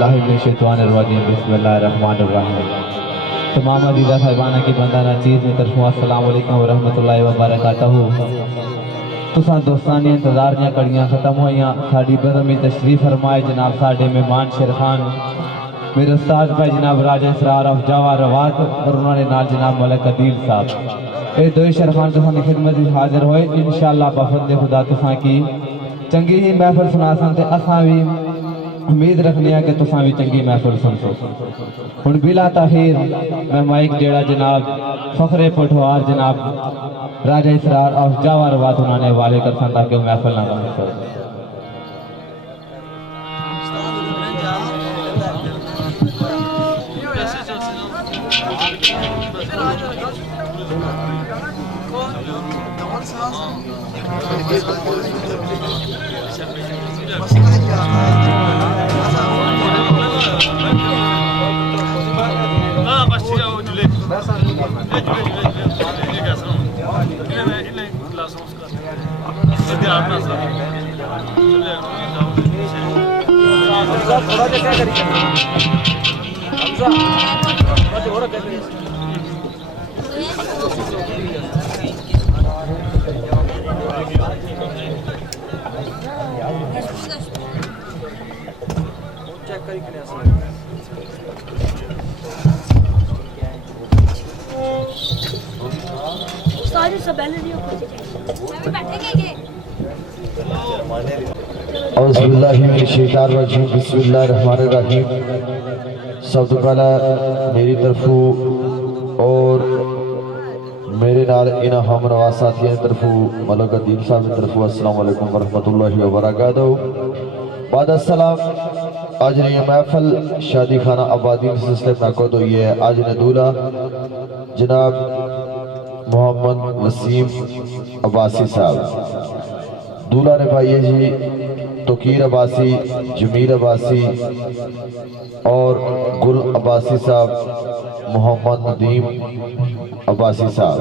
बिस्मिल्लाहिर्रहमानिर्रहीम। तमाम अज़ीज़ा साहिबाना की बंदा नाचीज़ में तरफों अस्सलाम वालेकुम व रहमतुल्लाहि व बरकातहू। तुसां दोस्तां दी इंतज़ार दियां कड़ियां खत्म होइयां। साडी बज़म में तशरीफ़ फरमाए जनाब साडे मेहमान शेर खान मेरे उस्ताद भाई जनाब राजा इसरार ऑफ जावा रवात और उन्होंने नाल जनाब मलिक अदील साहब ये दो शेर खान तुसां दी खिदमत में हाजिर होए। इंशाअल्लाह बफज़ल खुदा तुसां की चंगी ही महफिल सुना सन ते असां भी उम्मीद रखने कि तुसां भी चंगी महफिल सुन सो। हुण बिला ताखीर मैं माइक जेड़ा जनाब फखरे पठवार जनाब राजा इसरार ऑफ जावा रवात उन्होंने वाले कर सन ताकि महफिल ना बन सके। थोड़ा क्या करिए चेक करिए सारे सब बैलेंस बैठेंगे बिस्मिल्लाहिर्रहमानिर्रहीम। सबसे पहला मेरी तरफू और मेरे नाल इन्हां हम नवाज साथियों की तरफू मलिक अदील साहब की तरफू अस्सलाम वालेकुम वरहमतुल्लाहि वबरकातुहू। बाद अस्सलाम। आज ने यह महफल शादी खाना आबादी के सिलसिले में नाक़द हुई है। आज ने दूल्हा जनाब मोहम्मद वसीम अब्बासी साहब, दूल्हा ने भाई जी तोकीर अब्बासी, जमील अब्बासी और गुल अब्बासी साहब, मोहम्मद नदीम अब्बासी साहब,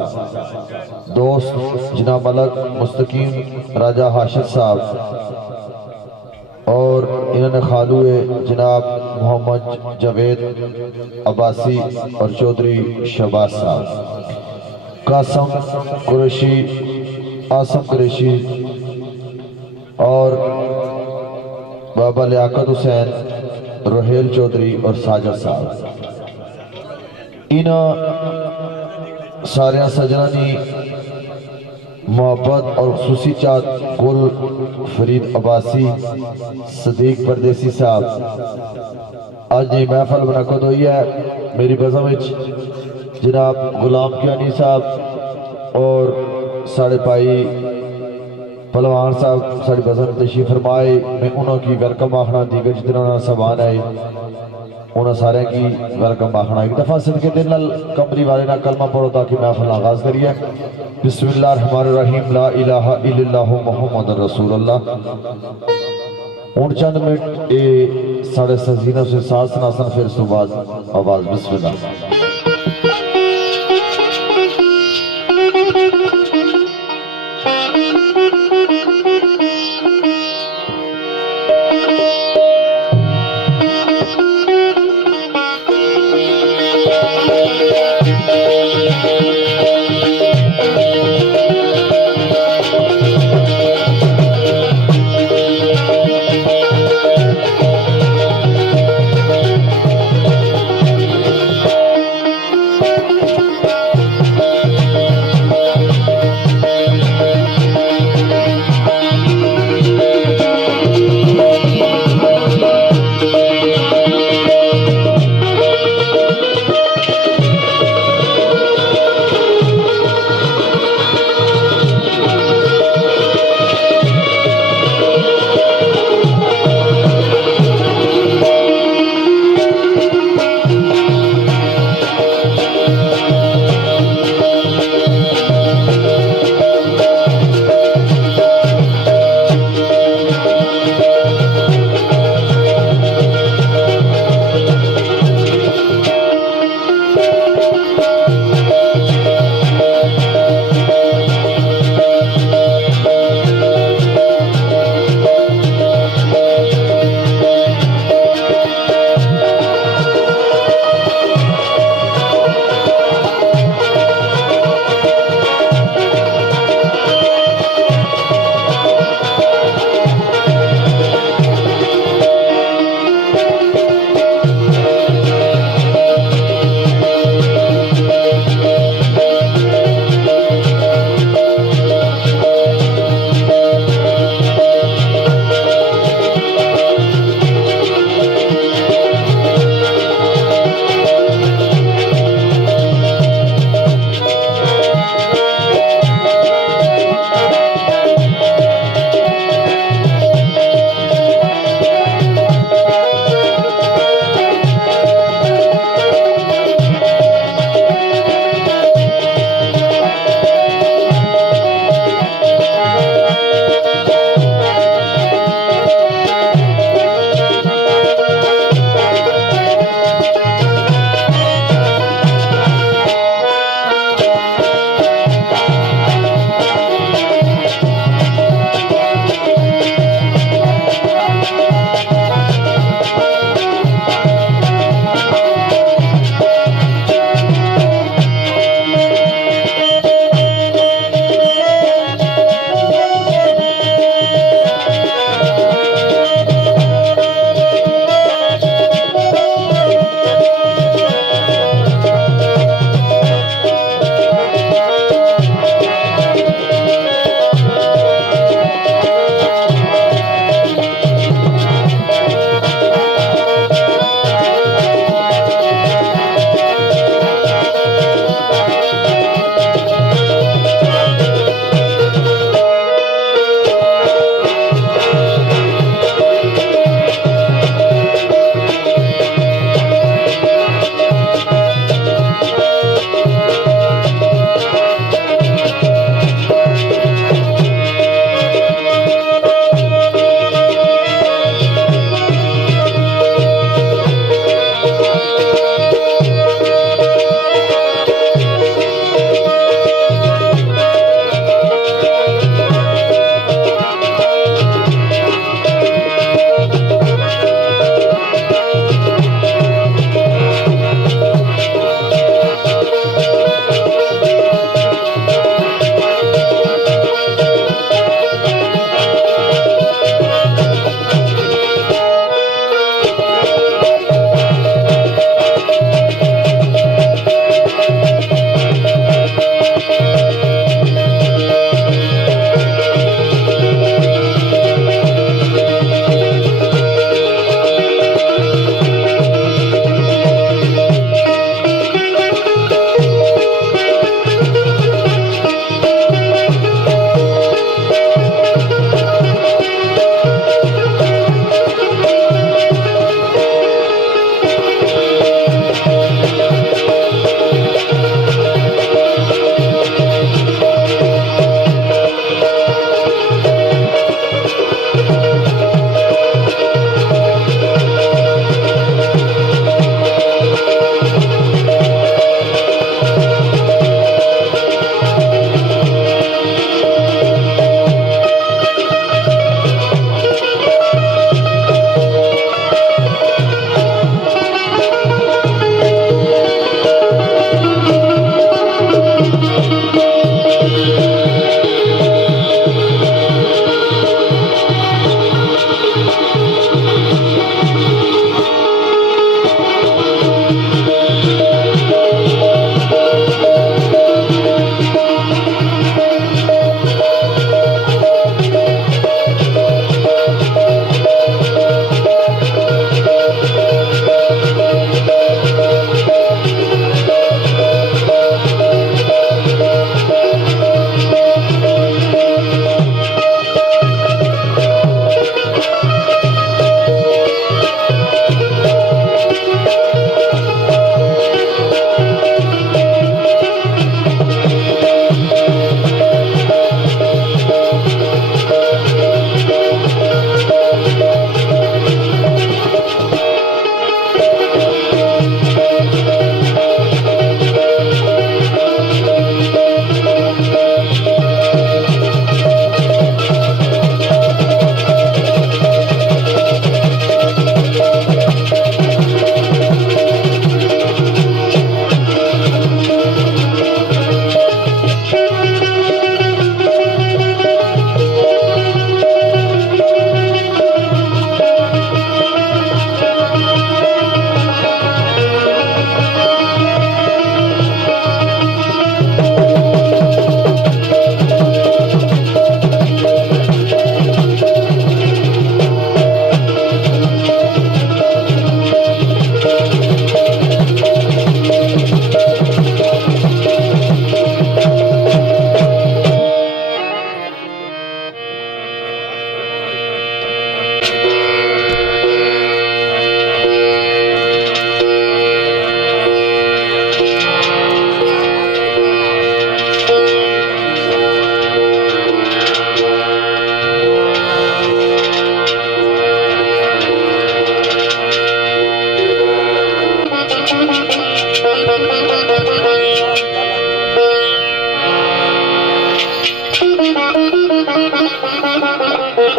दोस्त जनाब मलक मुस्तकीम राजा हाशिद साहब और इन्होंने खालुए जनाब मोहम्मद जावेद अब्बासी और चौधरी शहबाज साहब, कासम कुरैशी, आसम कुरैशी और बाबा लियाकत हुसैन, रोहेल चौधरी और साजद साहब। इन सारे सजना की मोहब्बत और खुसूसी चाहत गुल फरीद अब्बासी, सदीक परदेसी साहब आज ये महफल मुनक़द हुई है। मेरी बज़म जनाब गुलाम कियानी साहब और साढ़े भाई पहलवान साहब साड़ी बज़म तशरीफ फरमाए। मैं उन्होंने वेलकम आखना दीगर जितना सबान है उन्होंने सारे की वेलकम आखना। एक दफ़ा सदके दिल नाल कमरी वाले ना कलमा पढ़ो ताकि महफिल आगाज़ करिए। बिस्मिल्लाहिर्रहमानिर्रहीम। ला इलाहा इल्लल्लाहु मुहम्मदुर रसूलुल्लाह। चंद मिनट ये साढ़े सजीनों से साथ सनासन फिर सुबाद आवाज़ बिस्मिल्लाह।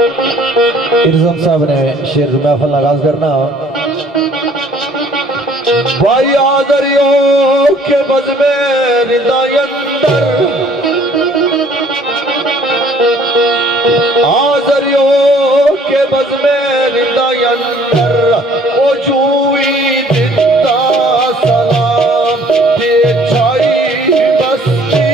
इरजम साहब ने शेर महफल आगाज करना। भाई आदरियों के बज में रिदायंतर, आदरियों के बज में रिदायंतर, ओ जूई दिता सलाम दे छाई बस्ती।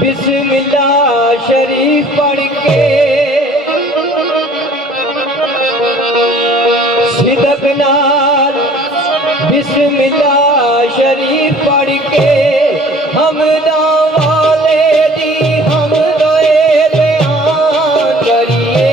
बिस्मिल्लाह शरीफ पढ़ के सिदक नाल बिस्मिल्लाह शरीफ पढ़ के हम वाले दी हम दोए बयान करिए।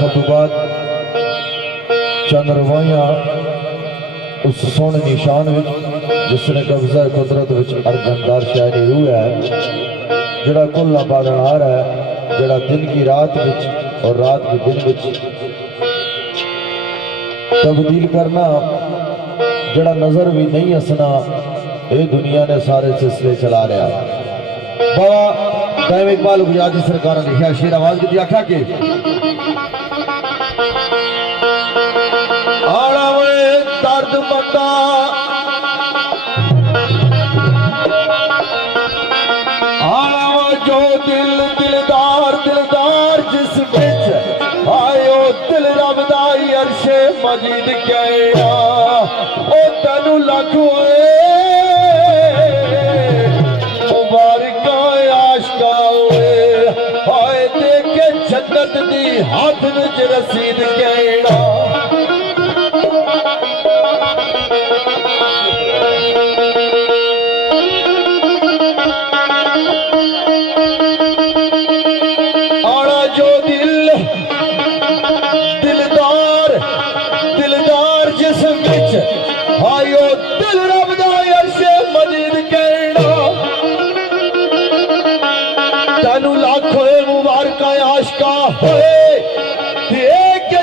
सब तो बाद चंद रवाइयां उस सोने निशान विच जिसने कब्जा कुदरत विच अर्जनदार शायरी रूह है जड़ा कुल्ला बादनार है जड़ा दिन की रात विच और रात की दिन विच तब्दील करना जड़ा नजर भी नहीं हसना ये दुनिया ने सारे सिलसिले चला रहा बाबा दैव इकबाल गुजराती सरकार ने लिखा शेर आवाज की आख्या के दर्द मंदा जो दिल दिलदार दिलदार जिस बिच आयो दिल रब दा अरशे मजीद कहया ओ तैनू लख होए मुबारक आशिका होए हाय देखे जन्नत दी हाथ विच रसीद कहना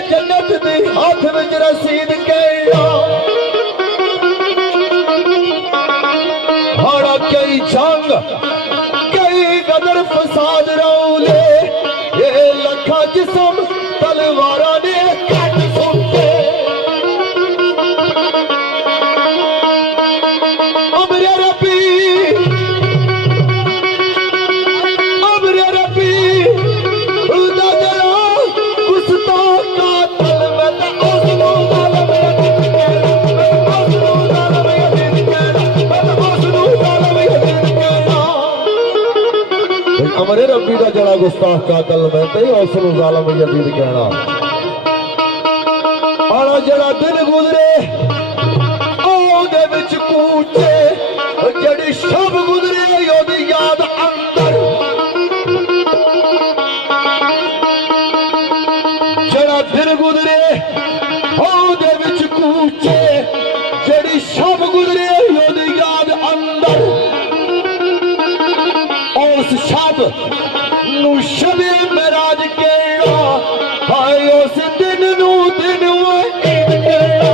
जन्नत दी हाथ विच रसीद कहना हाड़ा कई जंग कई गदर फसाद रौले ये लखा जिसम तलवारा ने कट सुनते अमरे रबी अमरे रब्बी का जड़ा गुस्ताख कातल मैं ते उसनू जालिम यजीद कहना आना जड़ा दिन गुजरे ओदे विच कूचे जड़ी शब गुजरे ओदी याद अंदर जड़ा दिन गुजरे ओदे विच कूचे जड़ी शब गुजरे ओदी याद अंदर उस शब नू शबे मेराज कहना हाय उस दिन नू दिन ईद कहना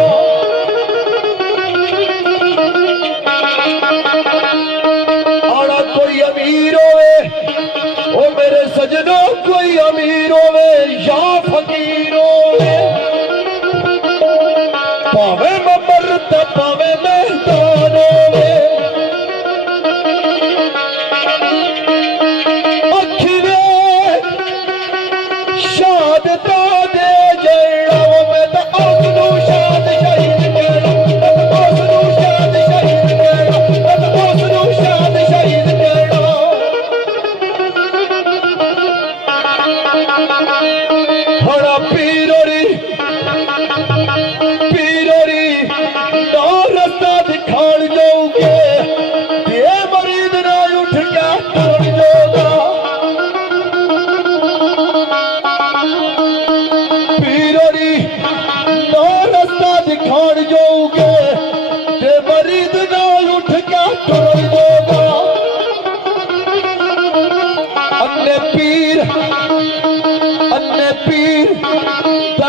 आड़ा कोई अमीर होवे ओ मेरे सजनों कोई अमीर होवे या फकीर होवे भावे मर्द भावे मेहमान होवे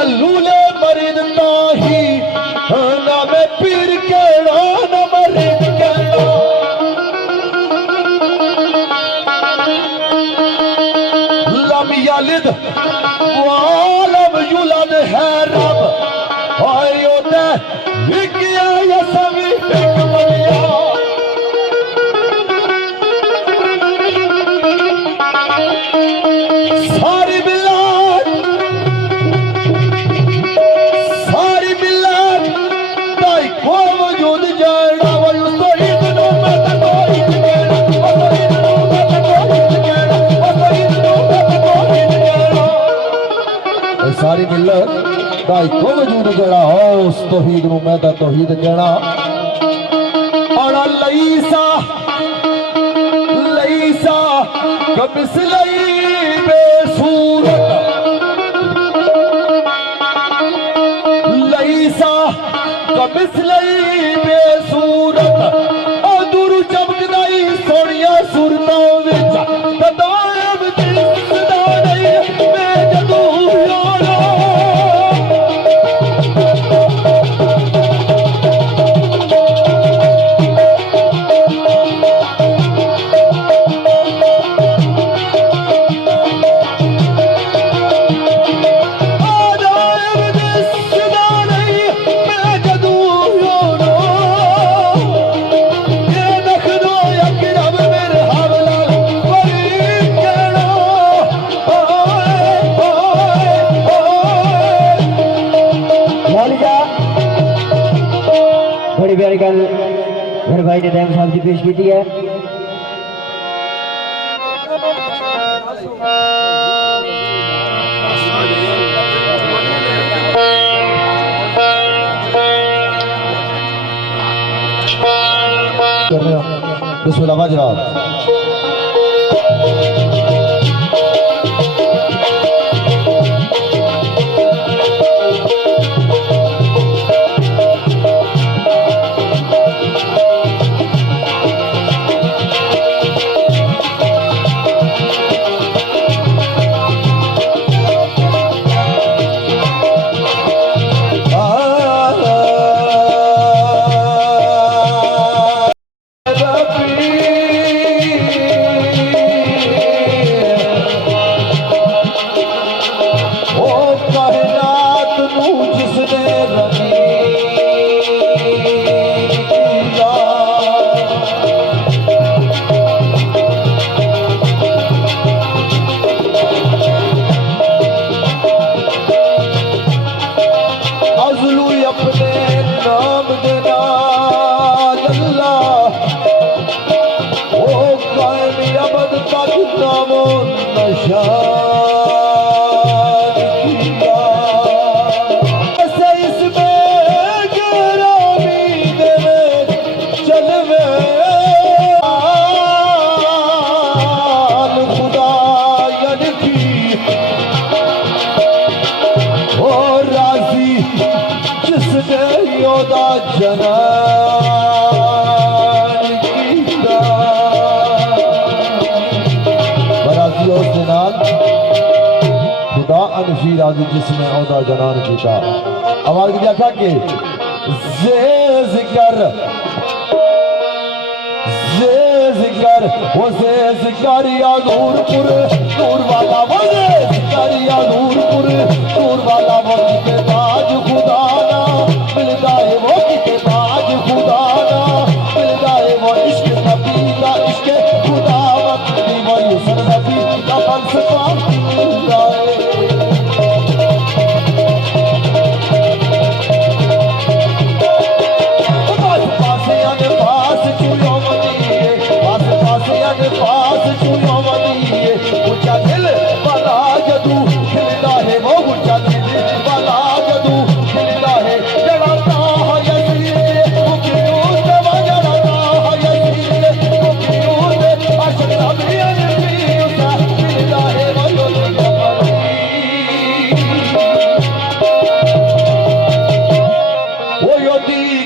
लूले मरीद ताही ना मैं पीर कहना ना मरीद कहना लम यलिद वालम युलद है रब आयो दे विकिया या सभी एक बनिया सारी सारी मिलत दा इको वजूद जड़ा हो उस तौहीद नूं मैं तौहीद कहना आड़ा लईसा लईसा कबिस लई बेसूरत मिसलई बेसूरत दूर चमकदाई सोनिया सूरतां विच कदाम दिसदा नहीं मैं जदों यारा बड़ी प्यारी गल मेरे भाई ने दैम साहब जी पेश की है। बिस्मिल्लाह वाजब जिसने औदा जनान किया आवाज की आखा के जे जिक्र वो जे जिक्र या नूरपुर नूर वाला वो जे जिक्र या नूरपुर नूर वाला वो के ताज खुदा ना मिलदा है वो के ताज खुदा ना मिलदा है वो इश्क नबी का इश्क खुदा वक्त दी वो यूसुफ नबी का फलसफा मिलदा है।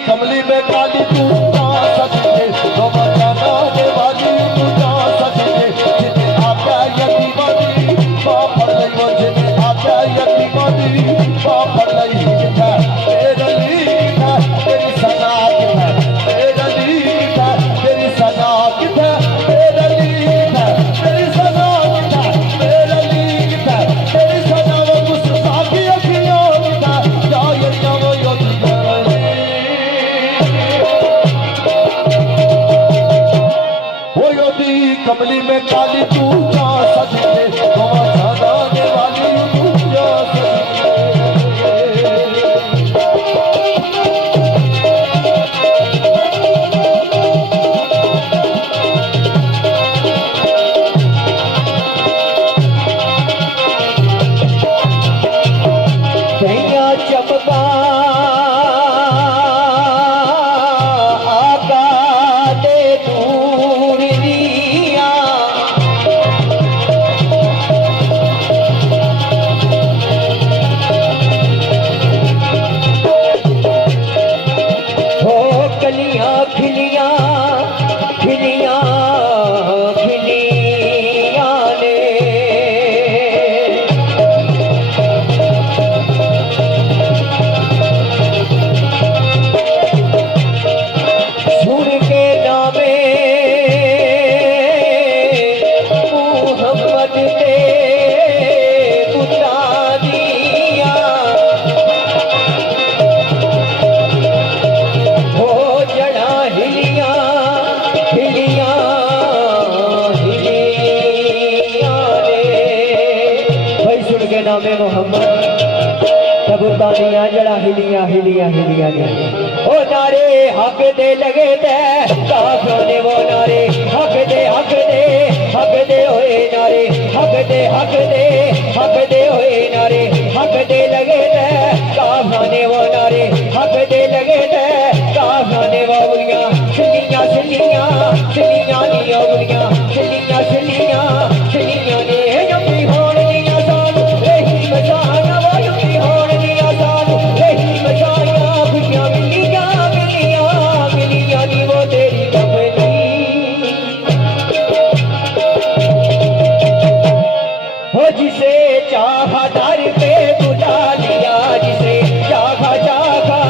कमली में काली तू जा सके तो मजाना दे वाली तू जा सके जिन्हें आका यतीमानी बापर लई वो जिन्हें आका यतीमानी बापर लई है तेरे लीन है तेरी सना है तेरे लीन है तेरी सना है तेरे लीन है तेरी सना है तेरे लीन है तेरी सना वो गुस्सा की अखियों है जा ये वो यो कमली में काली तू जा सके तो जाने वाली तू जा कहिया चमका आका दे नूर दिया मोहम्मद सबूतानियां जड़ा हिलियां हिलियां हिलियां ने ओ नारे हक दे लगे ते काफिरों ने वो नारे हक दे होए नारे हक दे होए नारे हक दे लगे ते काफिरों ने वो नारे हक दे लगे ते काफिरों ने वो बुलियां सिलियां सिलियां सिलियां नी ओ बुलियां सिलियां सिलियां सिलियां ने यम्मी होण दियां सानू रही मचाना वो यम्मी होण दियां सानू रही मचाया खुशियां मिलियां मिलियां मिलियां नी वो तेरी कमली हो जिसे चाहा दर पे बुला लिया जिसे चाहा चाहा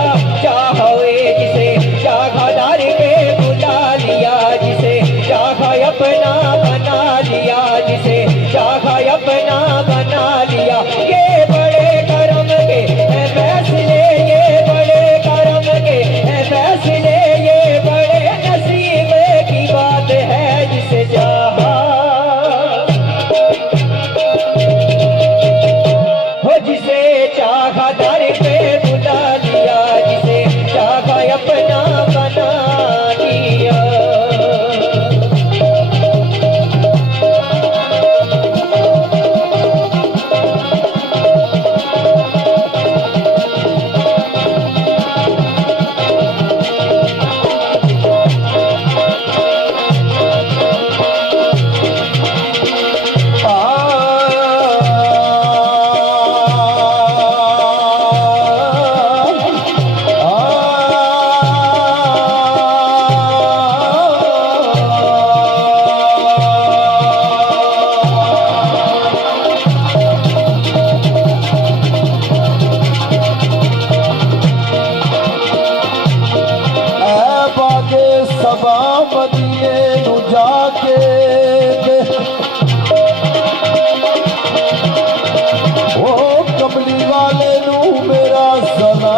चाहे जिसे चाहा दर पे बुला लिया जिसे चाहा अपना बना लिया जिसे चाहा अपना बना लिया ये बड़े करम के है फैसले ये बड़े करम के है फैसले ये बड़े नसीब की बात है जिसे चाहा हो जिसे चाहा दर पे बुला लिया जिसे चाहा अपना बना लिया सबा मदीने नु जाके ओ कमली वाले नु मेरा सलाम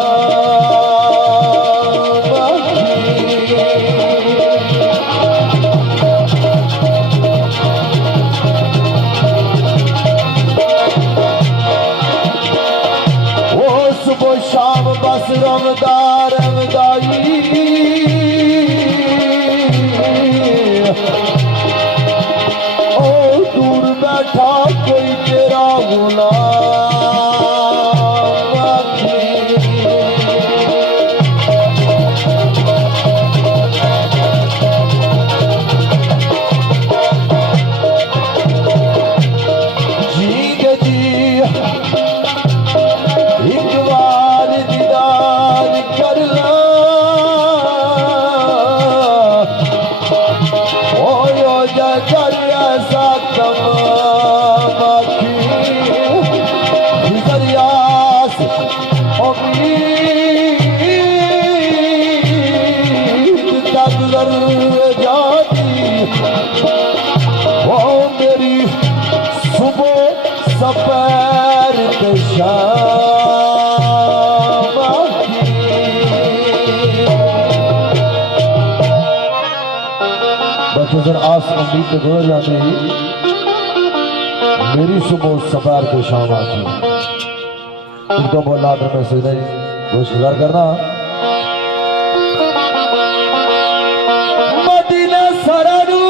ओ सुबह शाम बस रमदार रमदाई ओ दूर बैठा कोई तेरा गुलाम जी जी एक बार दीदार कर ला जगर ऐसा तमाम गुजरियास उम्मीद का गुजर जाती वो मेरी सुबह सफर के शाम नजर आस उम्मीद से गुजर जाते ही मेरी सुबह सफर के शाम आती उनको बोला तो मैं सीधे वो शुगर करना मदीना सररू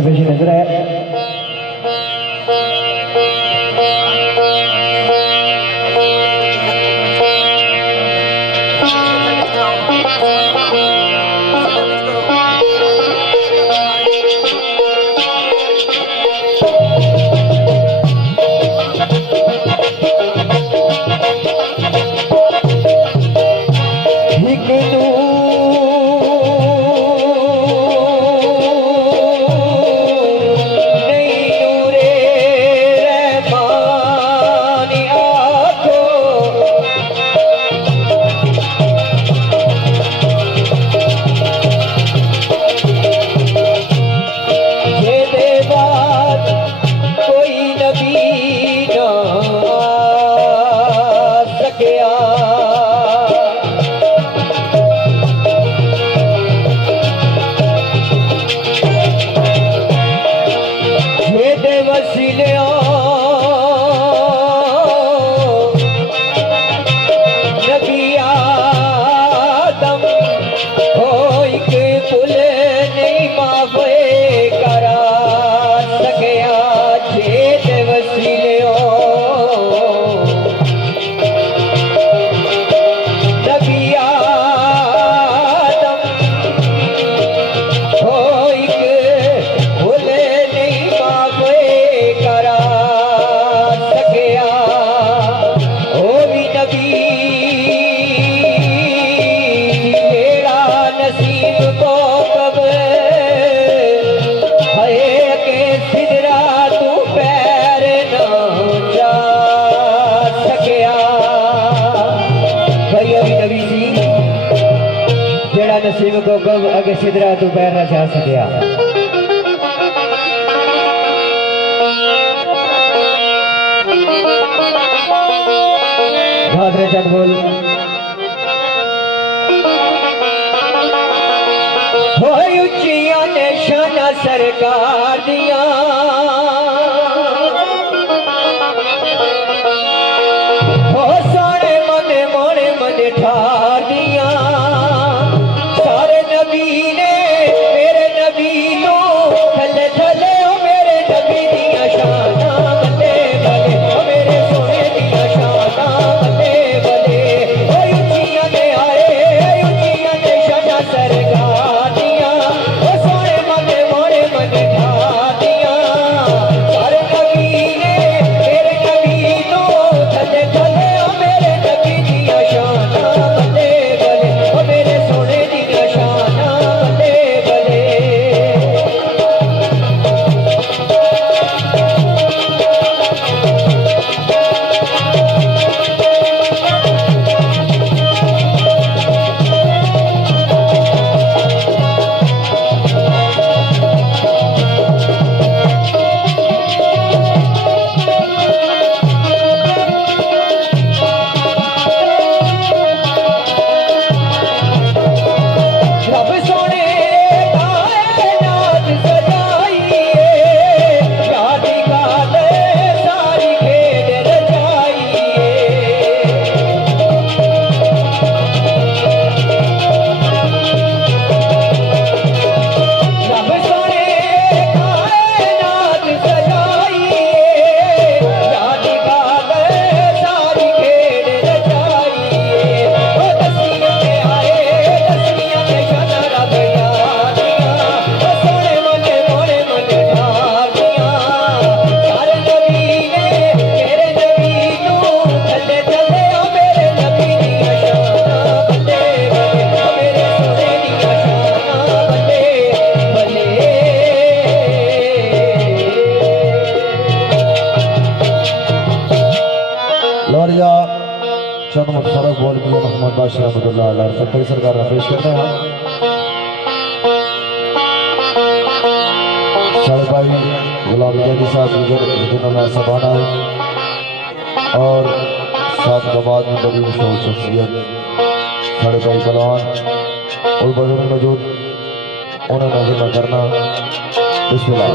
सामने पेश नजर है। नसीब को कब अगे सिदरा तू पैर न जा सकिया। घाघरे चट बोल हो उचिया ने शाना सरकार दिया हो सोने मने मोने मने ठार दिया चंद मुख्तलिफ बोल मियां मोहम्मद बाशिर रहमतुल्लाह अलैह फतेह सरकार का पेश करते हैं। साढ़े भाई गुलाम जैदी साहब जिन्होंने सबाना है और साथ जमात में बड़ी मशहूर शख्सियत साढ़े भाई पहलवान और बुजुर्ग मौजूद उन्हें नजर करना बिस्मिल्लाह।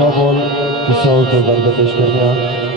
दो बोल किस्सा और तो गल पेश करने हैं।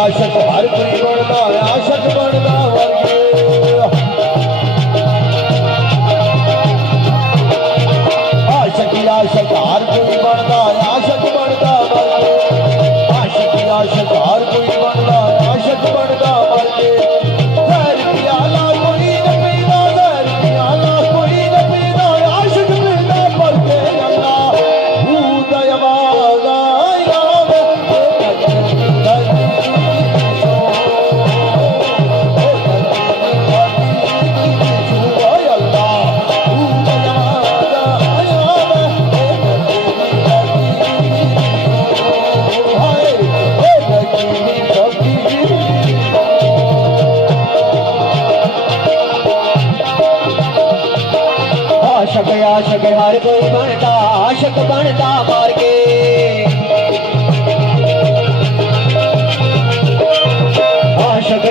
आशक हर कोई बनता आशक बनता वर्गे आशक हर कोई बनता आशक बनता वर्गे आशक हर कोई बनता आशक बनता वर्गे घर प्याला कोई न पीना घर प्याला कोई न पीना आशक पीना वर्गे अल्लाह दयावागा आशक हर कोई बनता आशक बनता मार के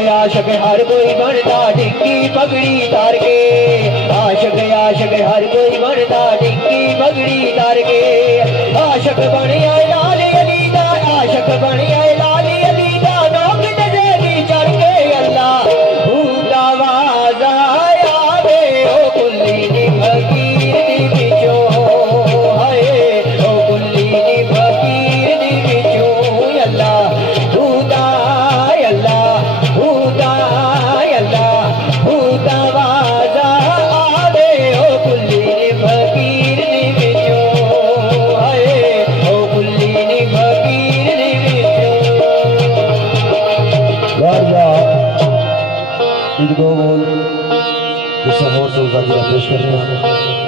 आशक हर कोई बनता डिंगी पगड़ी तार के आशक हर कोई बनता डिंगी पगड़ी तार के आशक बन आए लाल अली दा आशक बन आए लाल अली दा नौक नजरी चढ़ के अल्लाह आवाज आवे ओ कुल्ली नी फकीर नी दो बोल किस्सा और तो पेश कर रहे हैं।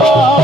Bye.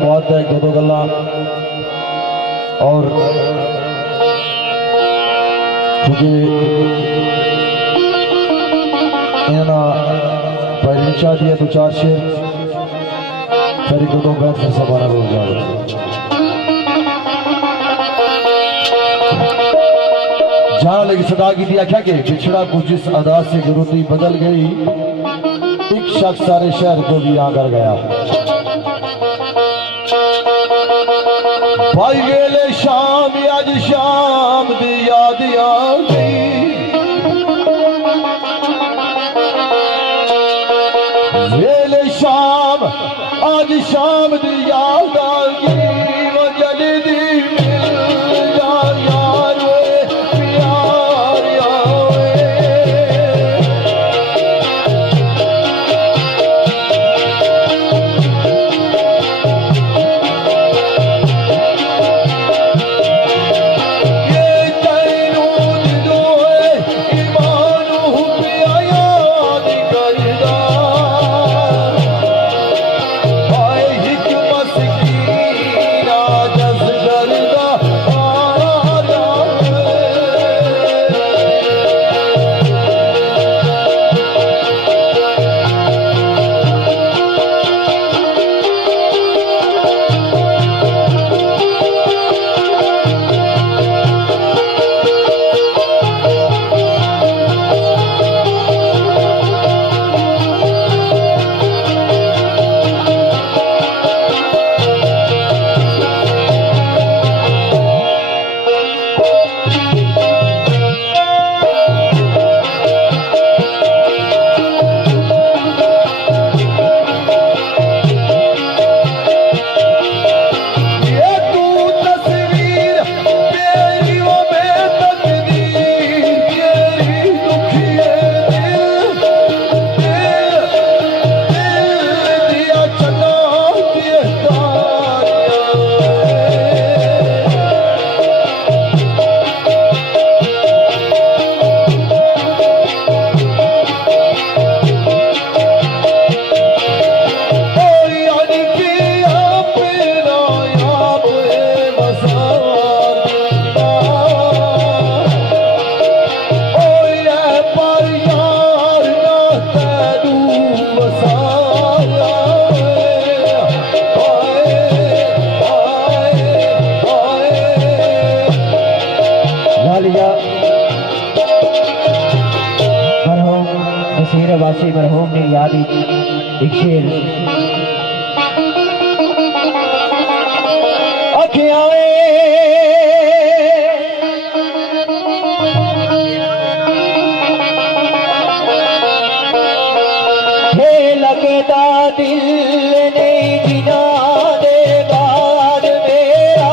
बहुत है दो गल्ला और क्योंकि पहली चाह दिया तो 4 शेर फिर एक दो बैठ फिर सबारा हो जाए जहां लगी सदा की दिया क्या के बिछड़ा को जिस अदा से जरूरती बदल गई एक शख्स सारे शहर को भी आकर गया भाई वेले शाम आज शाम दी याद आ गई वेले शाम आज शाम दी याद आ गई वो जल्दी मिल जा यार वे प्यार आवे वासी मरहूम ने याद एक शेर अखियां लगता दिल नहीं जिना दे बाद मेरा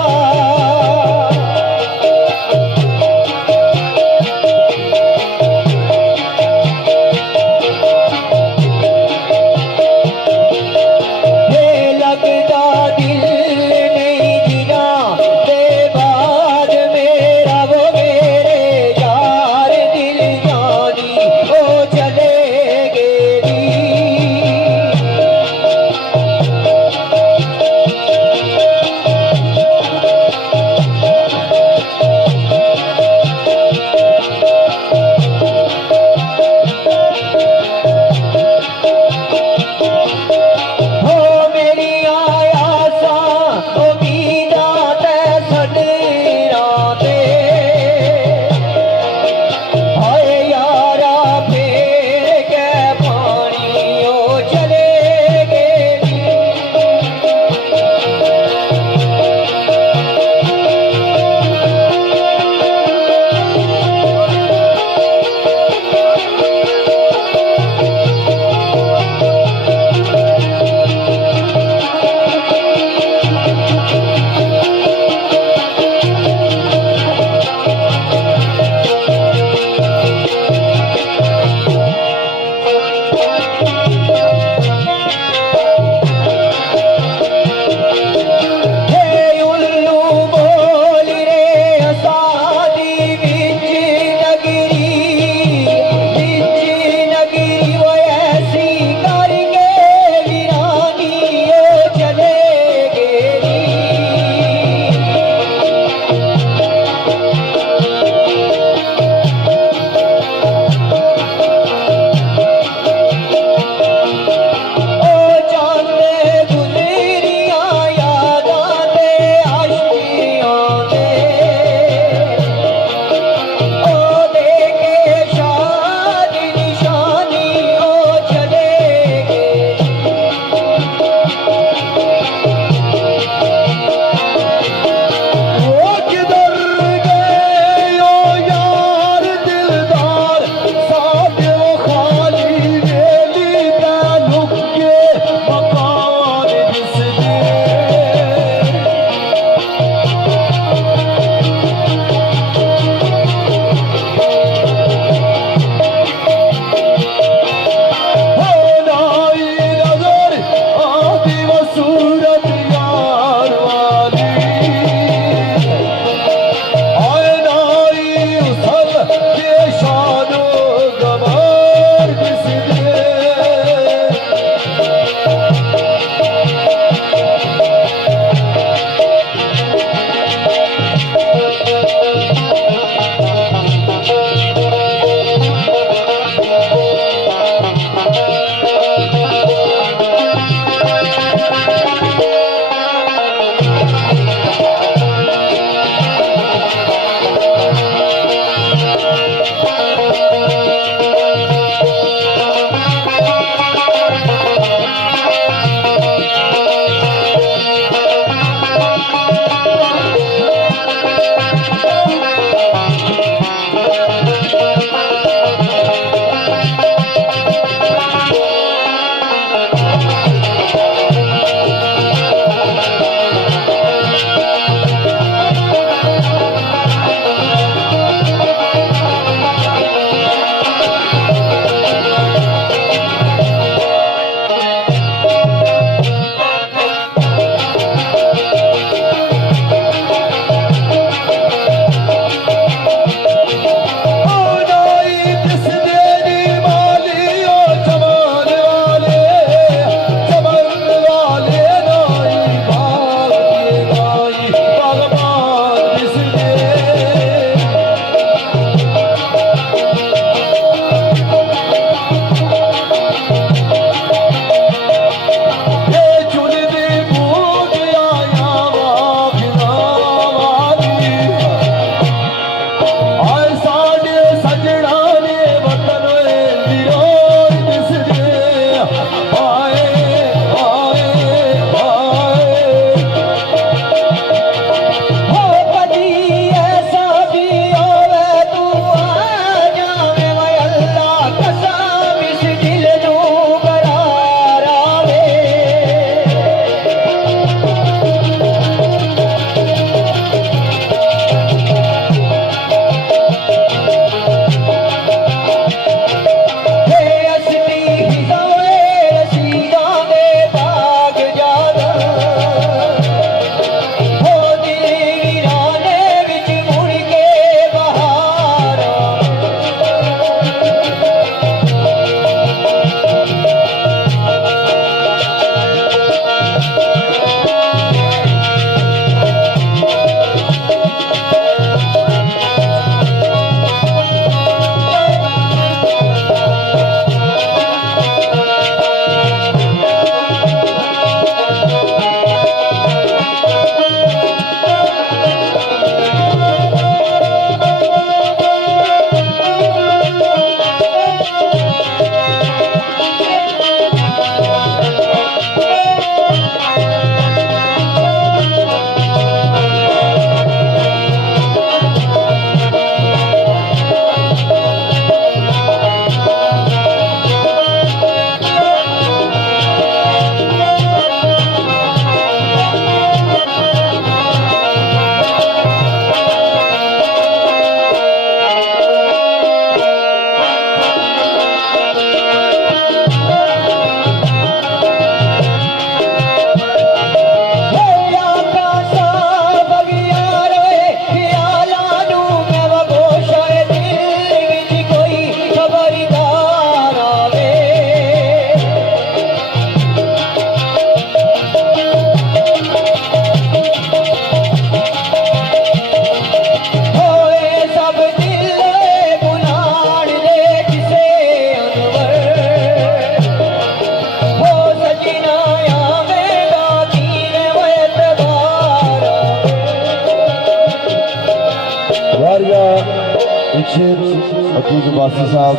मजीद अब्बासी साहब,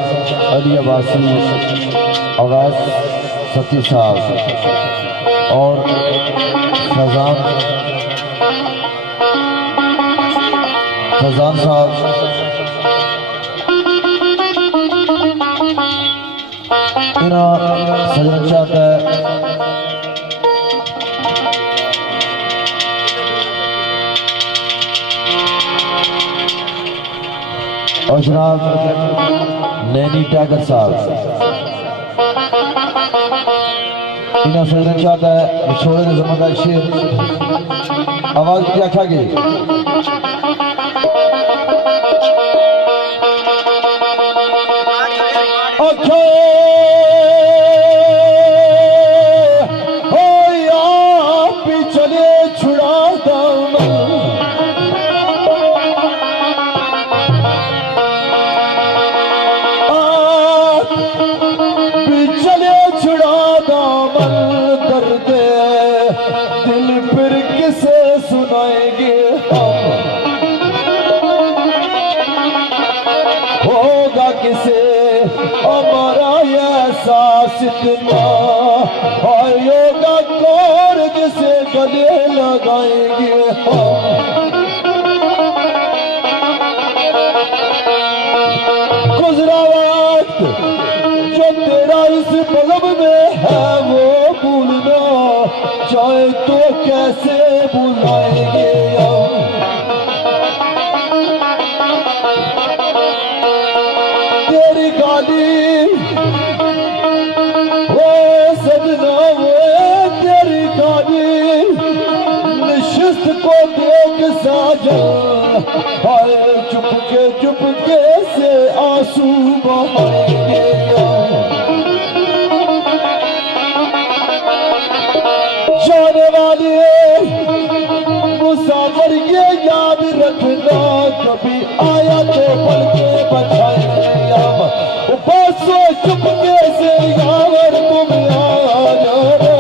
अली अब्बासी, अवैस सती साहब और फजान साहब, इन्हों सजन चाहता है और जनाब नैनी टाइगर साहब, इन्हें सजन चाहता है छोड़े के जमादार शेर आवाज क्या खा गई योगा कौर जिसे गले लगाएंगे गुजरा वक्त जो तेरा इस पलब में है वो भूलना चाहे तो कैसे बुलाएंगे तेरी गाली को देख साजा हाय चुपके से आंसू बहाएंगे जाने वाले मुसाफिर ये याद रखना कभी आया तो पल के बचाएंगे बसो चुपके से यावर तुम आ जाना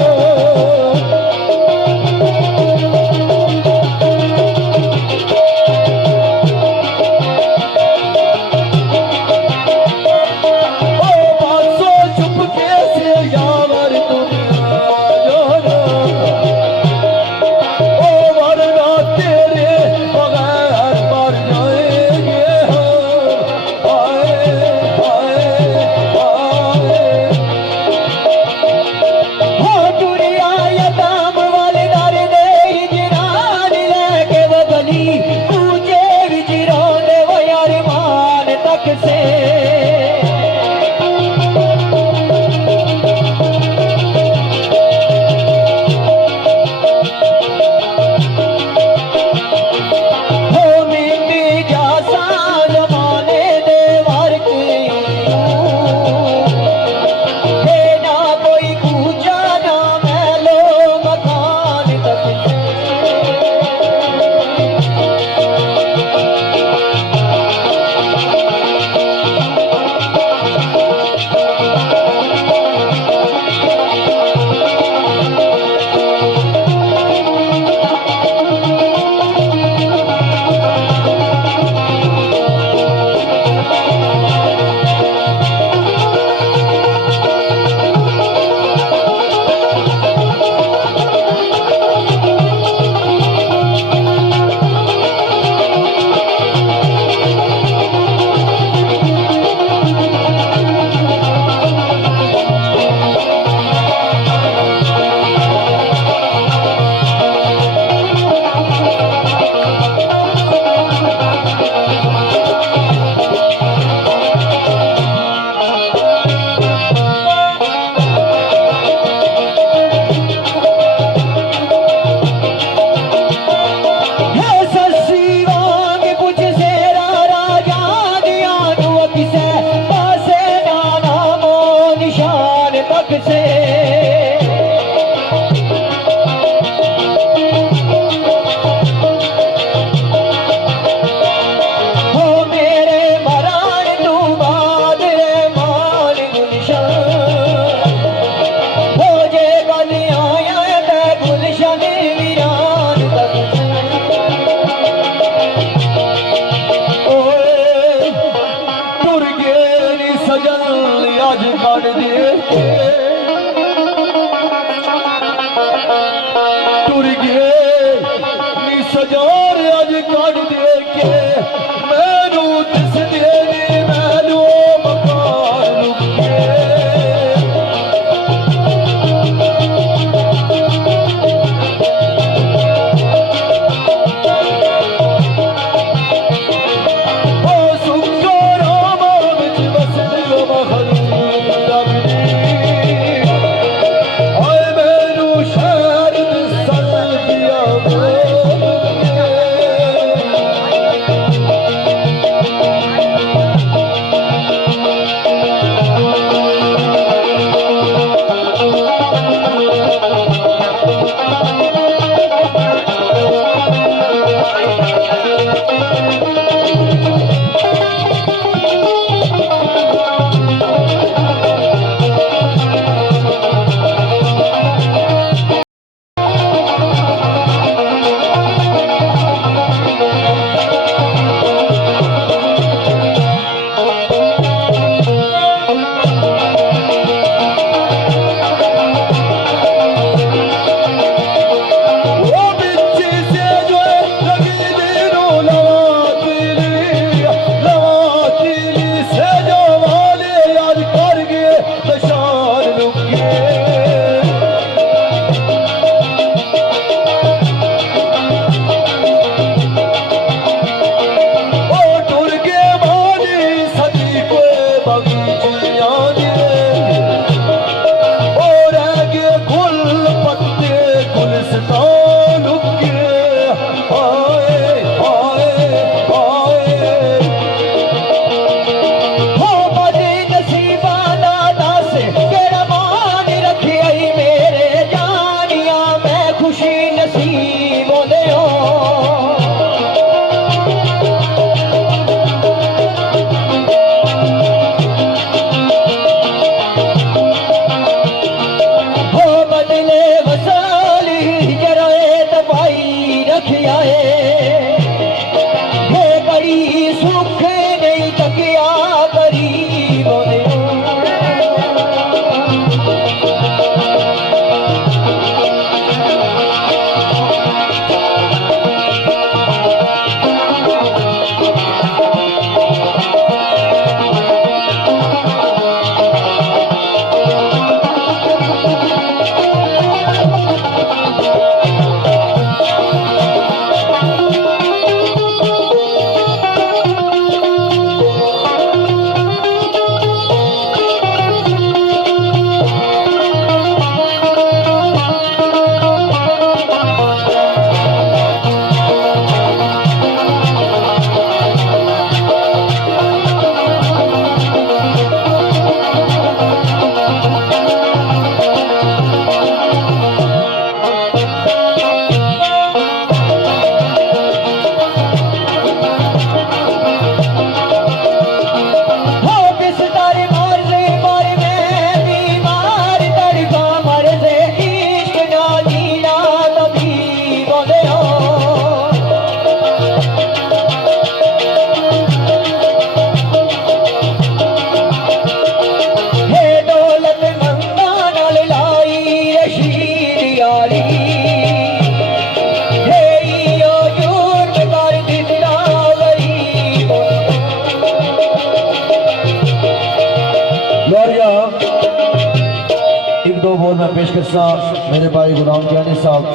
दो बोल मैं पेश करसा मेरे भाई गुलाम कियानी साहब,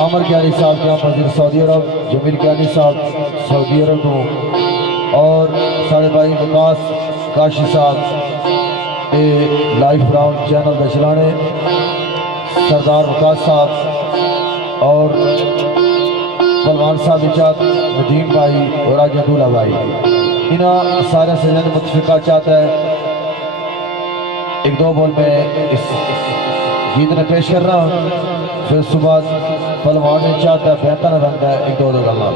आमर कियानी साहब क्या वजीर सऊदी अरब, जमील कियानी साहब सऊदी अरब को, और सारे भाई विकास काशी साहब ये लाइफ राउंड चैनल का चलाने, सरदार विकास साहब और पलवान साहब इजाद नदीम भाई और आज अब्दुल्ला भाई, इन्हें सारे सजन मुतफिका चाहता है। एक दो बोल में इस गीत ने पेश कर रहा हूँ, फिर उसके बाद पलवान ने चाहता है बेहतर रंग है एक दो गल्ला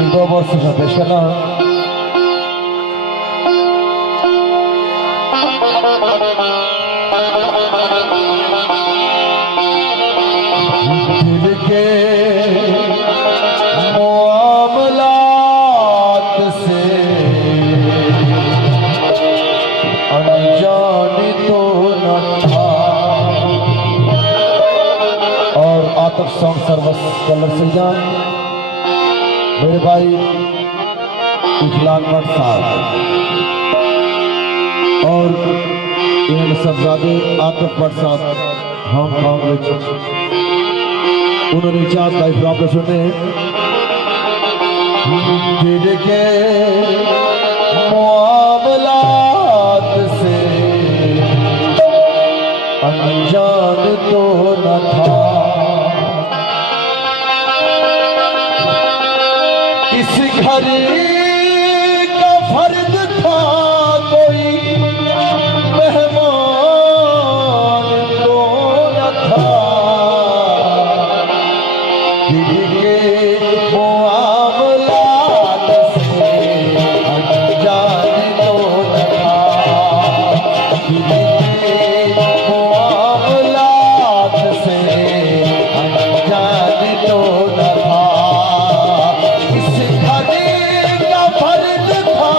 एक दो बोल से पेश कर रहा हूँ। दिल के सॉन्ग सर्वस कलर सजान मेरे भाई इखलान भट्ट साहब और इन सबजादे आतिफ भट्ट साहब हांगकांग में उन्होंने चार लाइफ राउंड सुने। दिल के मामलात से अनजान तो न था, इस घर का फर्ज था कोई मेहमान तो न था, दिल के मामलात से अनजान तो न था, दिल के मामलात से अनजान तो न था, इस घर का फर्ज था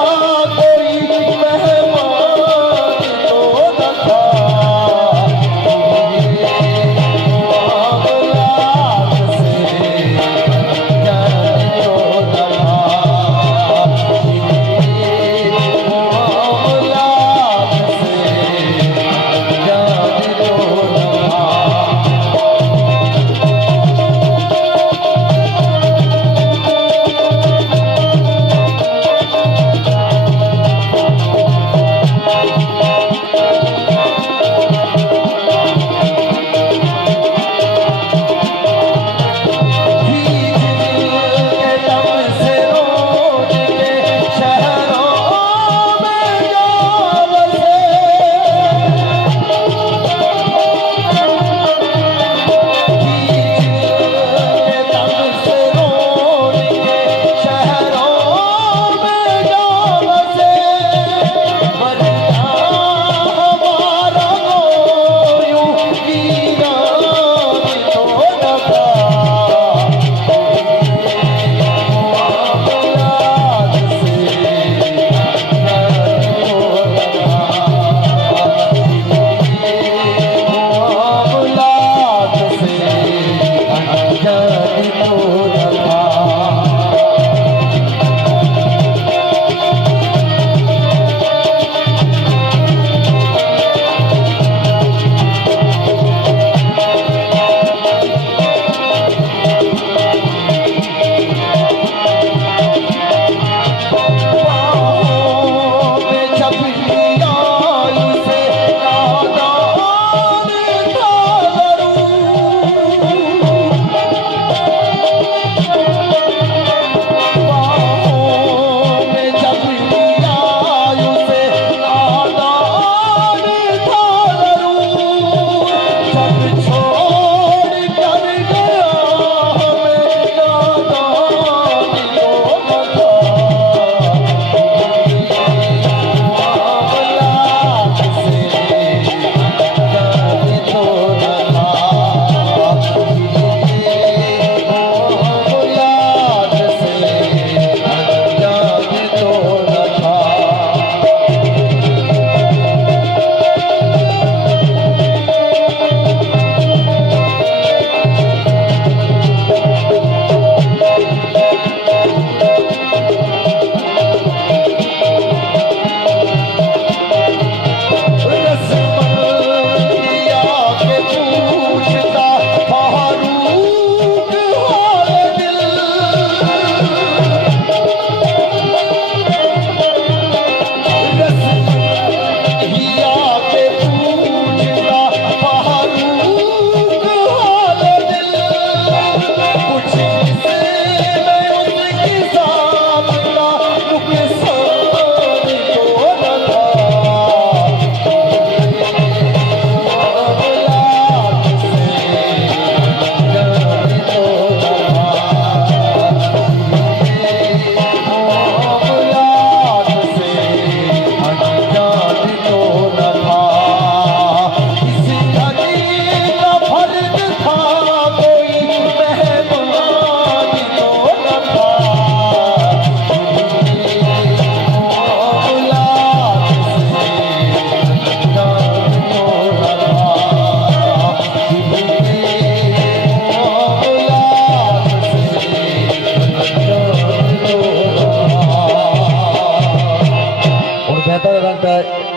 मोहब्बत का रंग है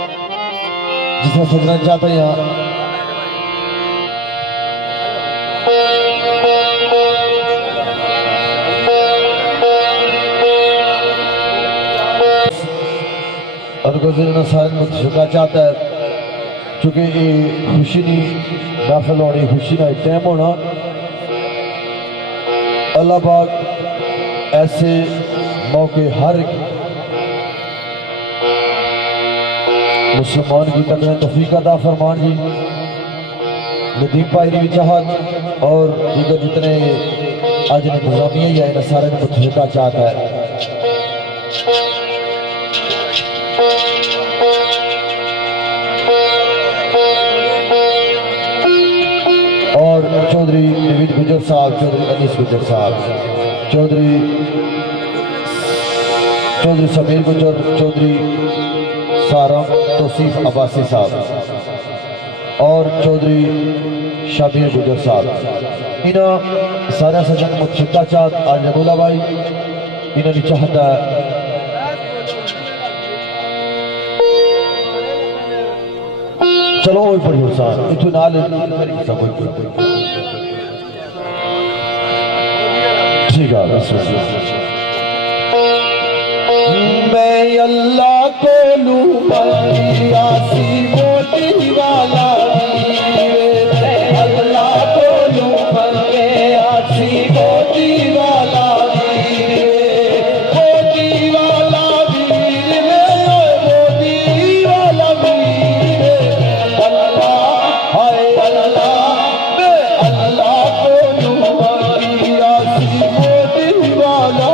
जिसे सजना चाहते हैं और गुजरना सारे को झुका चाहता है क्योंकि ये खुशी नहीं महफिल होनी खुशी का टाइम होना अल्लाह पाक ऐसे मौके हर मुसलमान की कदर तौफीक अता फरमान जी नदीम भाई की चाहत और दीगर जितने अज इंतजामिया ही आए सारे को झुका चाहता है और चौधरी नवीद गुजर साहब चौधरी अनीस गुजर साहब चौधरी समीर गुजर चौधरी सारम तौसीफ अब्बासी साहब और चौधरी शाबीर गुजर साहब इन्हों सारा सजन मुतशक्का चाहत आज नबूला भाई इन्होंने चाहता चलो वो पढ़ो सार इतु नाल ठीक है मैं अल्लाह को लूँ आसी मोती वाला अल्लाह को लूँ आसी मोती वाला मोती वाला वीर मोती वाला वीर अल्लाह हाय अल्लाह अल्लाह को लूँ आसी मोती वाला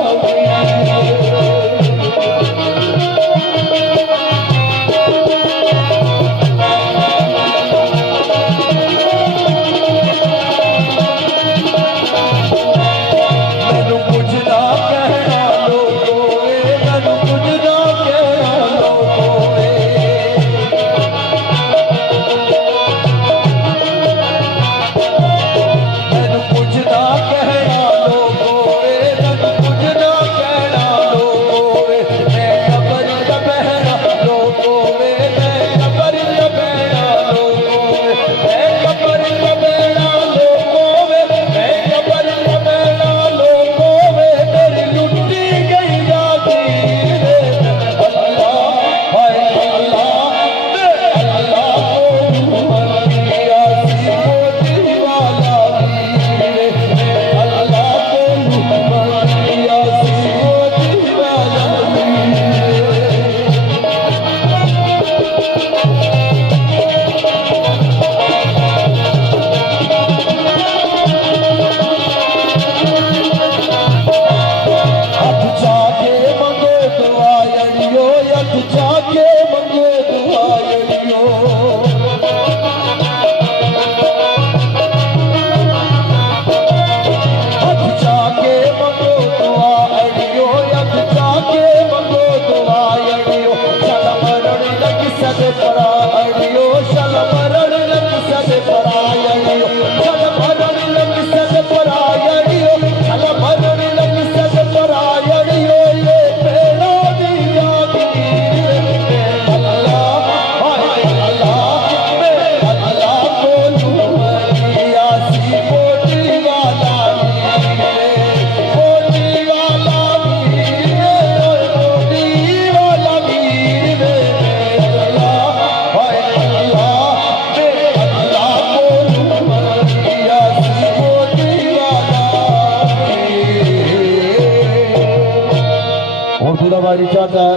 चाहता है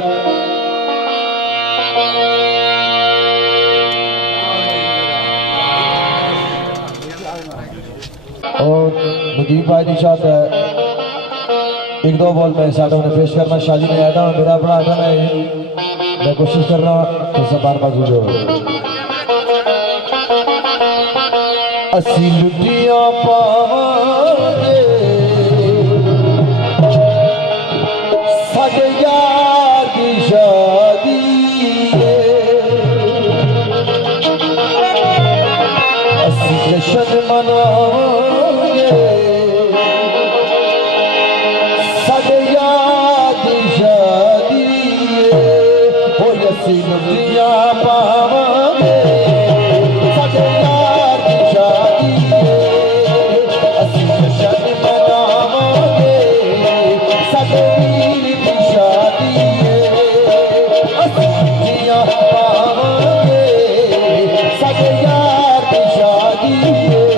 और नदीम भाई की चाहता है एक दो बॉल मैं साथ उन्हें पेश करना शादी में आया था मेरा अपना आता मैं कोशिश कर रहा हूँ तो सब बार बाजू जो असी लुटियां पावे साडे यार दी शादी असी जश्न मनावांगे साडे यार दी शादी हो ਅਸੀਂ ਲੁੱਟੀਆਂ ਪਾਵਾਂਗੇ ਸਾਡੇ ਯਾਰ ਦੀ ਸ਼ਾਦੀ ਏ ਅਸੀਂ ਜਸ਼ਨ ਮਨਾਵਾਂਗੇ ਸਾਡੇ ਵੀਰ ਦੀ ਸ਼ਾਦੀ ਏ ਅਸੀਂ ਲੁੱਟੀਆਂ ਪਾਵਾਂਗੇ ਸਾਡੇ ਯਾਰ ਦੀ ਸ਼ਾਦੀ ਏ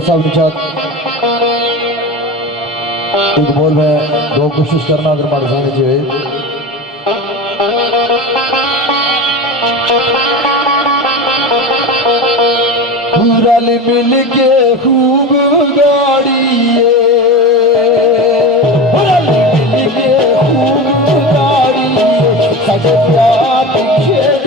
साहब के साथ एक बोल में दो कोशिश करना अगर हमारे सामने जो है पूरा मिल के खूब गाड़ी मिल के खूब गाड़ी सजा खेल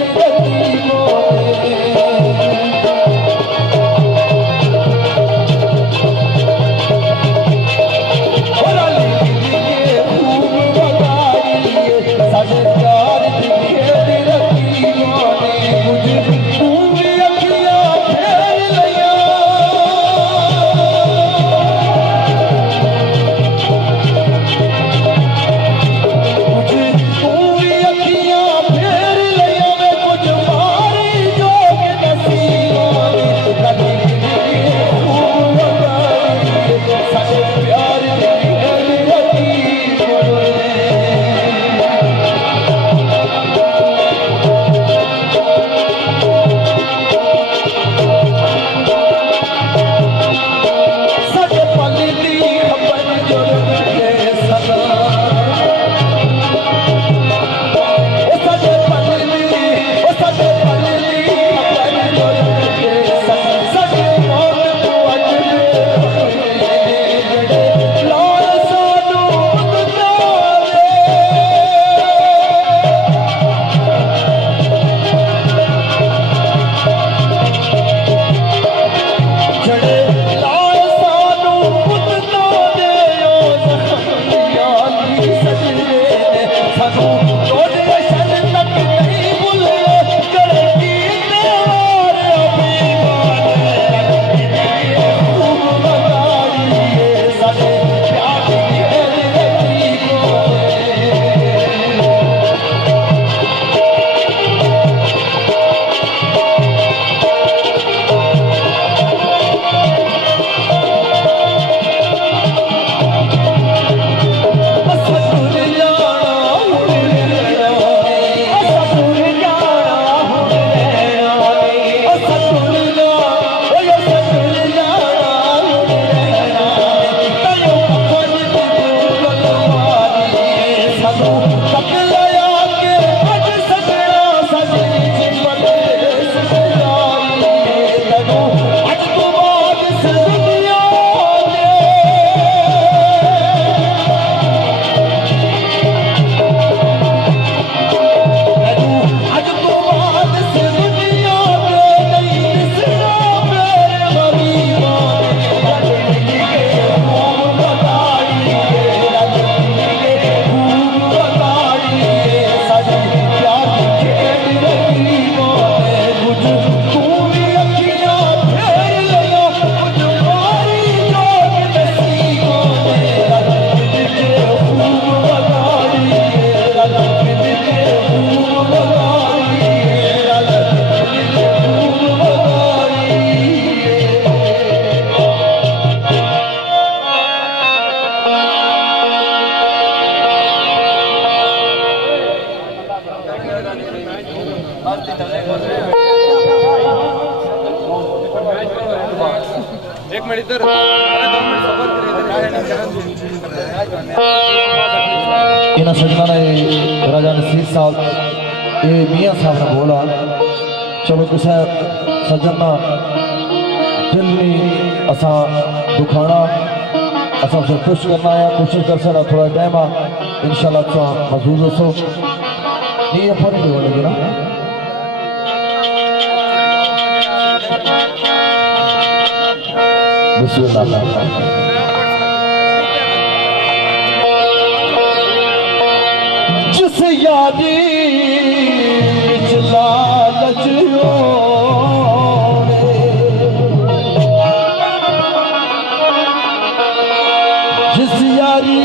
एक मिनट इधर 2 मिनट सबर इन्होंने सजना ने राजा नसीर साहब ये मियाँ साहब ने बोला चलो किसी सज्जन ना दिल नहीं असा दुखाना असा उसे खुश करना है कोशिश कर सकता थोड़ा टाइम आ इंशाल्लाह तो महसूस हो नहीं ये फर्क नहीं होने ना बिस्मिल्लाह जिस यादी चला लजो जिस यारी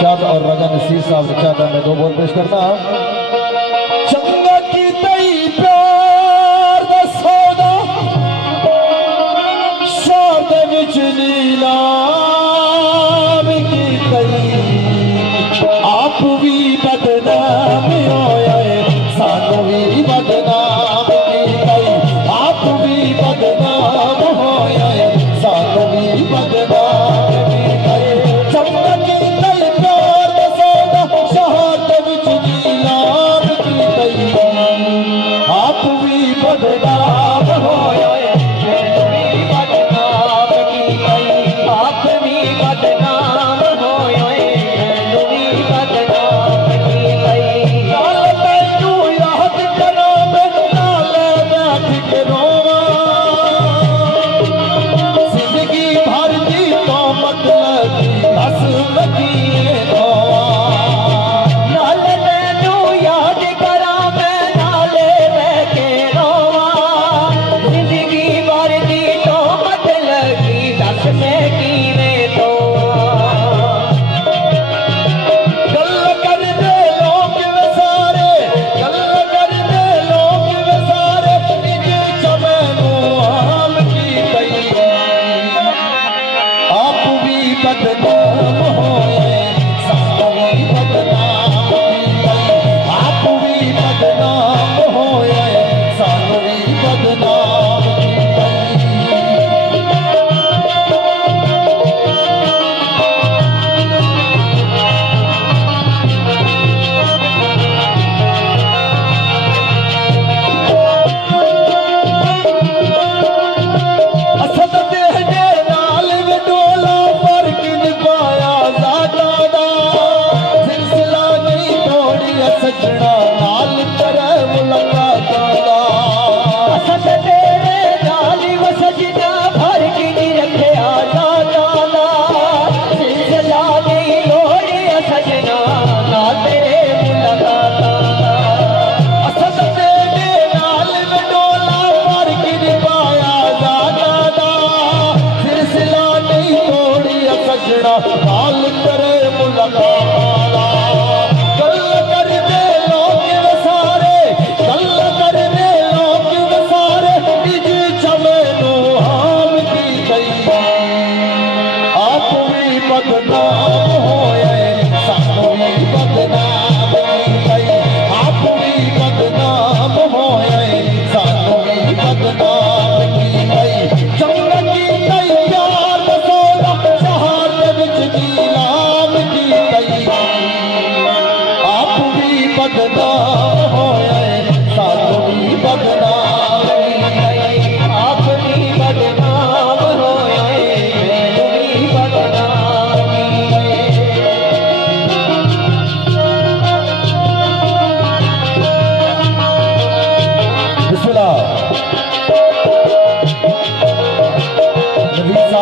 चाहता और राजा नसीर साहब ने चाहता मैं 2 बोल पेश करना चंगा की तई प्यार दा सौदा शाद विच नीलाम की तई आप भी बदनाम होया सानू भी बदनाम की तई आप भी बदनाम होया सानू भी बदनाम चंगा की तई प्यार दा सौदा शहादत विच जीना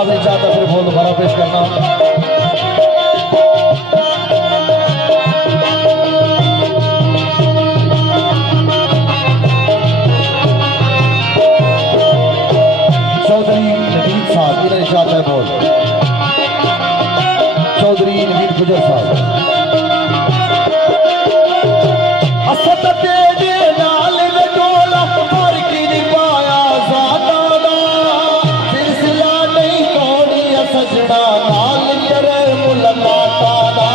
साहब ने चाहता फिर बोल दोबारा पेश करना। चौधरी नवीद साहब इन्हें चाहता है बोल। चौधरी नवीद गुजर साहब। असद तेरे नाल डोला पर की नहीं पाया ज़ादा दा, सिलसिला नहीं तोड़िया सजना नाल तेरे मुलाकाता दा।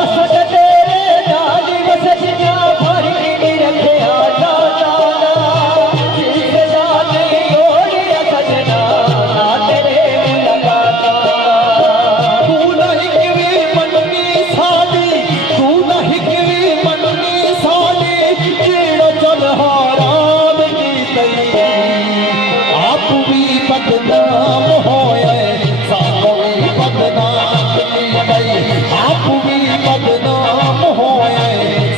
असद तेरे नाल सजना पर की नहीं रखिया ज़ादा दा, सिलसिला नहीं तोड़िया सजना नाल तेरे मुलाकाता दा। तू नहीं किवी मननी साडी, तू नहीं किवी मननी साडी, जेड़ा चल हराम की तई आप भी बदनाम होए, सानू भी बदनाम की तई आप भी बदनाम होए,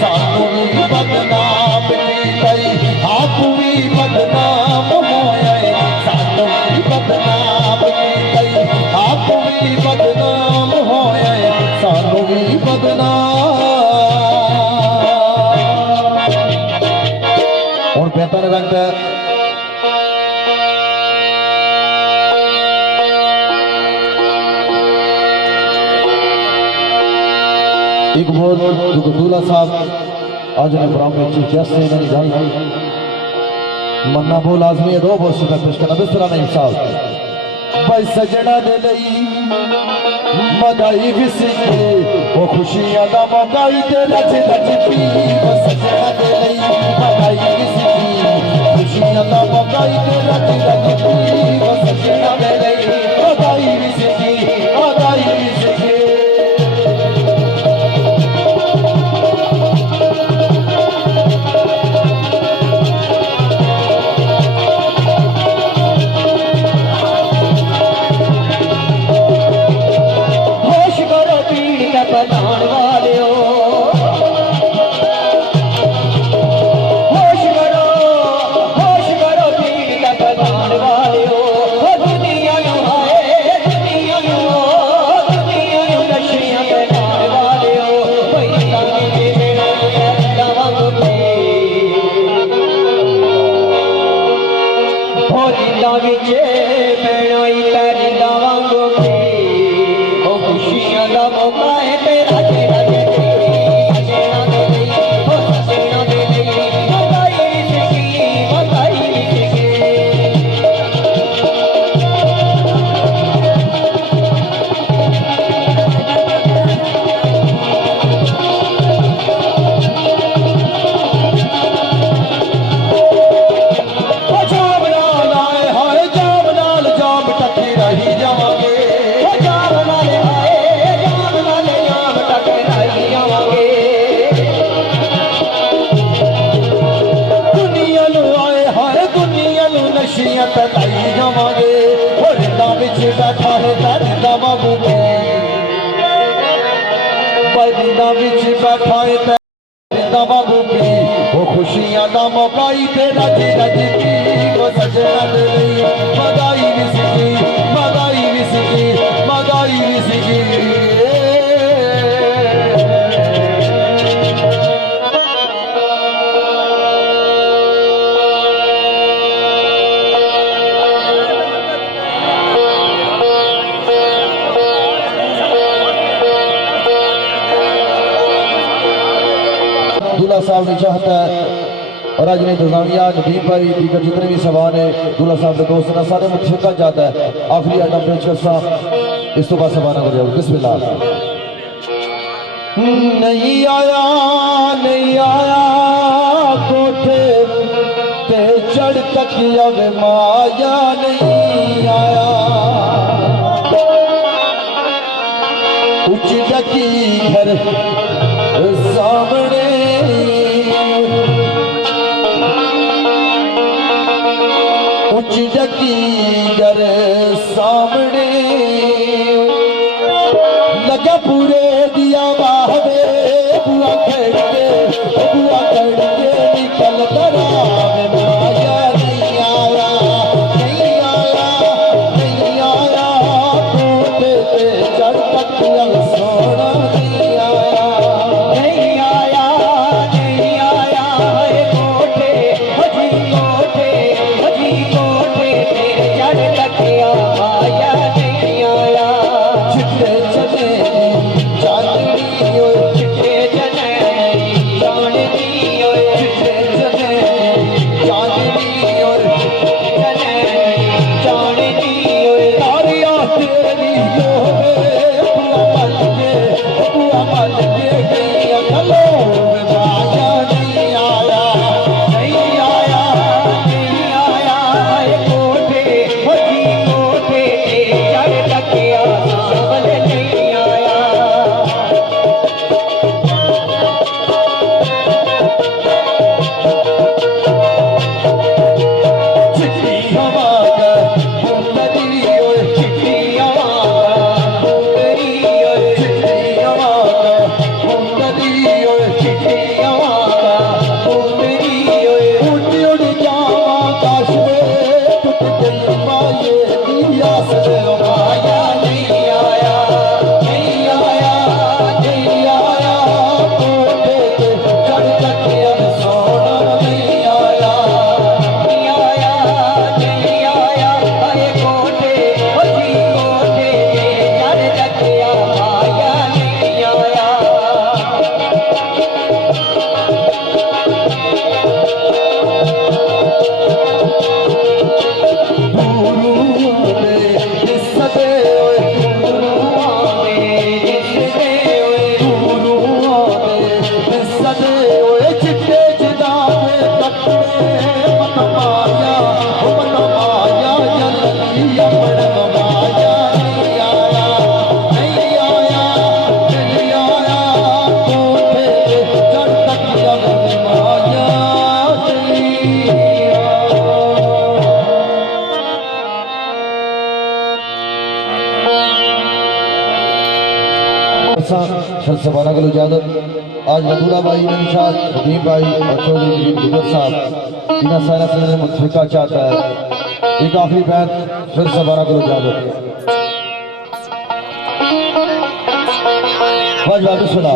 सानू भी बदनाम की तई आप भी बदनाम होए, सानू भी बदनाम की तई आप भी बदनाम होए, सानू भी बदनाम। और बेहतर रंग एक बोल जो दूल्हा साहब आज ने प्रोग्राम में चीफ गेस्ट हैं इन्होंने गाई मन्ना बोल आजमी दो बोल शिका पेश करना बिस्तरा नहीं साहब। भाई सजना दे लई मदाई भी सीखे वो खुशियां दा मौका ही ते रच रच पी, वो सजना दे लई मदाई भी सीखे खुशियां दा मौका ही ते रच रच पी, वो सजना दे लई मदाई भी सीखे मदाई भी सीखे। होश करो पीड़ का बताने वाले हो, होश करो पीड़ का बताने वाले हो। दुनिया यूं है दुनिया यूं नशियां बनाने वाले हो। वही कामी के मेरा दवा गुटे होरिंदा विचे बनाई तेरी दवा गुटे, ओ खुशियां दा मौका है तेरा जेड़ा दे सजना दे लई, ओ सजना दे लई मदाई विचकी मदाई विचकी। जाम नाल आए हाय जाम नाल जाम टकी रही जावांगे, ओ जाम नाले आए जाम नाले जाम टकराई जावांगे। दुनिया नु आए हाय दुनिया नु नशियां तलाई जावांगे, होरिंदा विच बैठा है दरिंदा बाबू के, परिंदा विच बैठा है दरिंदा बाबू की, वो खुशियां दा मौका ही ते रज रज की, वो सजना दे लई मदाई भी सीखी मदाई भी सीखी मदाई भी सीखी। दूल्हा साहब ने चाहता है और आज ने दुजामिया नदीम भाई दीगर जितने भी सवाल है दूल्हा साहब के दोस्त ने सारे मुतफिका जाता है। आखिरी आइटम पेश करता इस तो बाद सवाना कर जाओ बिस्मिल्लाह। नहीं आया कोठे ते चढ़ तक अब माया नहीं आया, उच्च डकी घर सामने उच्च डकी घर सामने लगा पूरे दिया बाहवे बुआ खड़ के निकल दराव माया नहीं आया नहीं आया नहीं आया चढ़ तकिया आया नहीं आया चिट्टे चने चांदनी ओए चिट्टे जने चांदनी ओए चिट्टे चने चांदनी ओए जने चांदनी ओए तारिया तेरी होवे तू अमल के गई अकलो बाजा नहीं आया नहीं आया नहीं आया ये कोठे होजी कोठे चढ़ तकिया सांवल नहीं आया चिट्टी हवा का हुंदरी ओए चिट्ठी आवाज़ तेरी ओए चिट्टी हवा का हुंदरी ओए चिट्ठी आवाज़ तेरी ओए उड़ उड़ जावा काश में टूट गई माये दियास दे माया नहीं आया नहीं आया नहीं आया कोठे पे चढ़ तकिया में सोना नहीं आया नहीं आया नहीं आया अरे कोठे होजी कोठे चढ़ तकिया आया नहीं आया सदे ओए सदे ओए चिट्टे जिदा तकड़े मन माया जल्दी अमर माया नहीं आया नहीं आया नहीं आया कोठे चढ़ तकिया में माया नहीं आया सवारा करो इजाजत आज मधुरा भाई निशाद नदीम भाई और चौधरी गुजर साहब इन्हें सारा से मुतफिका चाहता है एक आखिरी बैत फिर सवारा करो इजाजत वाजवा सुना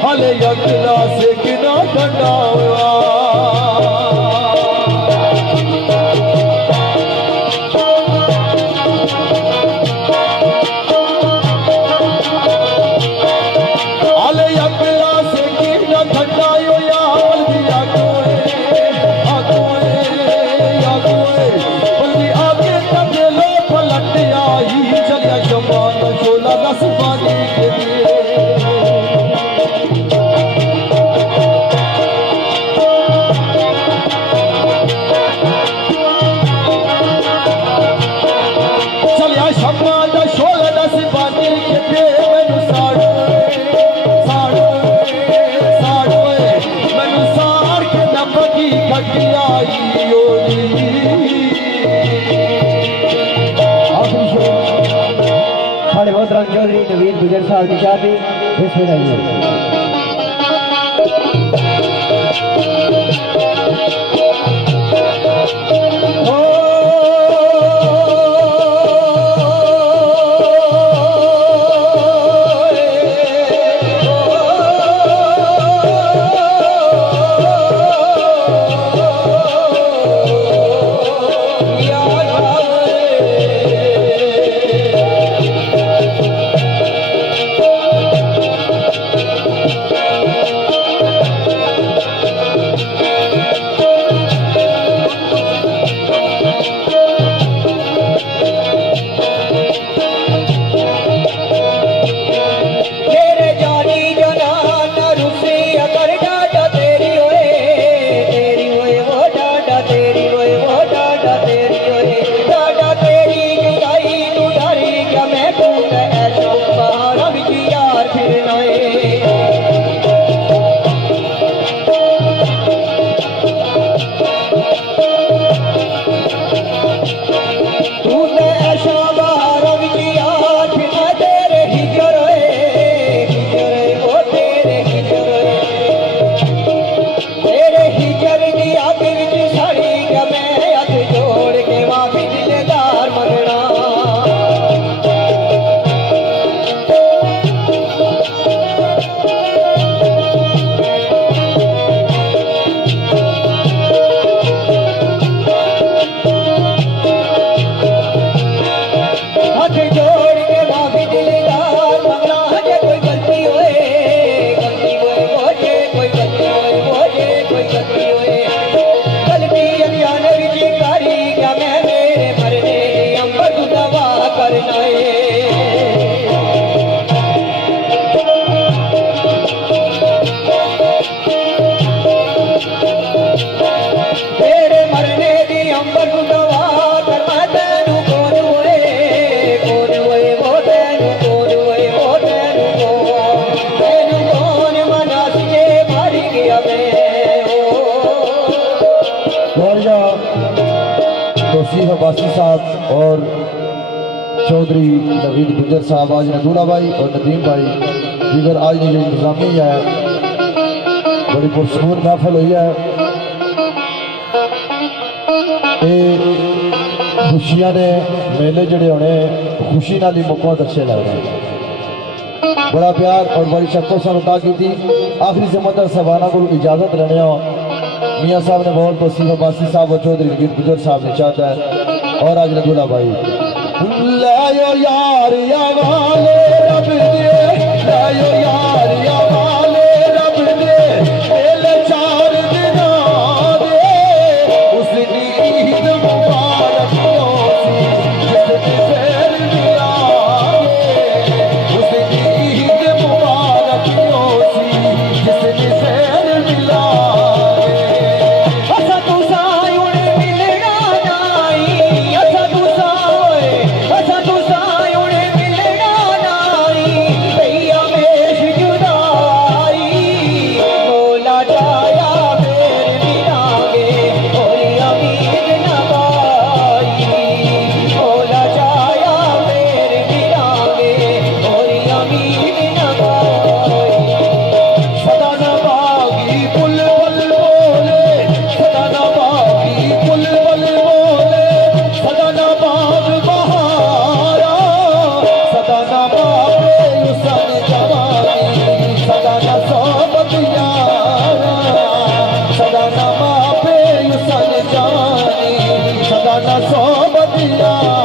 हले यकला से किना ठंडा हुआ हले यकला से किना ठंडा हुआ बल्दी आगे तक लो पलट आई चलिया जमान शोला दस पानी के लिए चौधरी नवीन गुजर साहब की शादी इसमें नहीं और चौधरी नवीद गुजर साहब, आज नदूला भाई और नदीम भाई दीगर आज ने जो इंतजामी है बड़ी पुरसकून महफल हुई है। खुशियां ने मेले जड़े होने खुशी नाल ही मौका अच्छे लग रहे हैं। बड़ा प्यार और बड़ी शक्को सता की थी। आखिरी जमतर सबाना को इजाजत लेने हो मियाँ साहब ने बहुत तोसीफ अब्बासी साहब और चौधरी नवीद गुजर साहब ने चाहता है और आज नदूला भाई लायो यार या वाले रब दे, लायो यार या वाले रब दे, मेले 4 दिना दे, उस ईद मुबारक होसी जिसने खैर मिलाए, उस ईद मुबारक होसी जिसने खैर मिलाए। असा तुसा उड़े मिलना नाई, असा तुसा उड़े मिलना नाई, भैया मेश जुदाई, मोला जाया मेरे मिलांगे होरी अमीर न पाई, मोला जाया मेरे मिलांगे होरी अमीर न पाई। सदा न बागी बुलबुल बोले, सदा न बागी बुलबुल बोले, सदा न बाग बहारा, सदा न बाबे हुसन जवानी, सदा न सोबत यारा, सदा न बाबे हुसन जवानी, सदा न सोबत यारा।